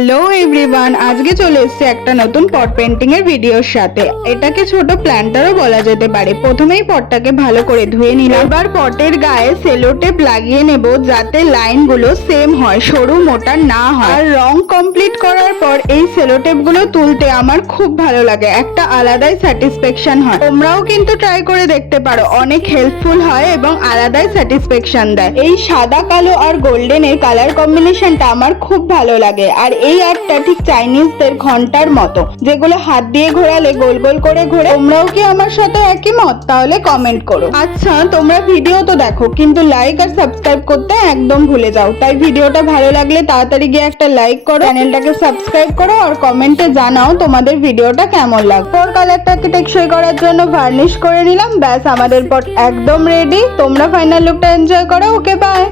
Hello everyone, আজকে চলে এসেছে একটা নতুন পট পেন্টিং এর ভিডিওর সাথে। এটাকে ছোট প্ল্যান্টারও বলা যেতে পারে। প্রথমেই পটটাকে ভালো করে ধুয়ে নিলাম। এবার পটের গায়ে সেলো টেপ লাগিয়ে নেব যাতে লাইনগুলো সেম হয়, সরু মোটা না হয়। আর রং কমপ্লিট করার পর এই সেলো টেপ গুলো তুলতে আমার খুব ভালো লাগে, একটা আলাদাই স্যাটিসফ্যাকশন হয়। তোমরাও কিন্তু ট্রাই করে দেখতে পারো, অনেক হেল্পফুল হয় এবং আলাদাই স্যাটিসফ্যাকশন দেয়। এই সাদা কালো আর গোল্ডেনের কালার কম্বিনেশনটা আমার খুব ভালো লাগে। আর এই আর্টটা ঠিক চাইনিজদের ঘন্টার মতো, যেগুলো হাত দিয়ে ঘোরালে গোল গোল করে ঘোরে। তোমরাও কি আমার সাথে একই মত? তাহলে কমেন্ট করো। আচ্ছা, তোমরা ভিডিও তো দেখো কিন্তু লাইক আর সাবস্ক্রাইব করতে একদম ভুলে যাও। তাই ভিডিওটা ভালো লাগলে তাড়াতাড়ি গিয়ে একটা লাইক করো, চ্যানেলটাকে সাবস্ক্রাইব করো আর কমেন্টে জানাও তোমাদের ভিডিওটা কেমন লাগবে। পর কালারটাকে টেকসই করার জন্য ভার্নিশ করে নিলাম। ব্যাস, আমাদের পট একদম রেডি। তোমরা ফাইনাল লুকটা এনজয় করো। ওকে, বাই।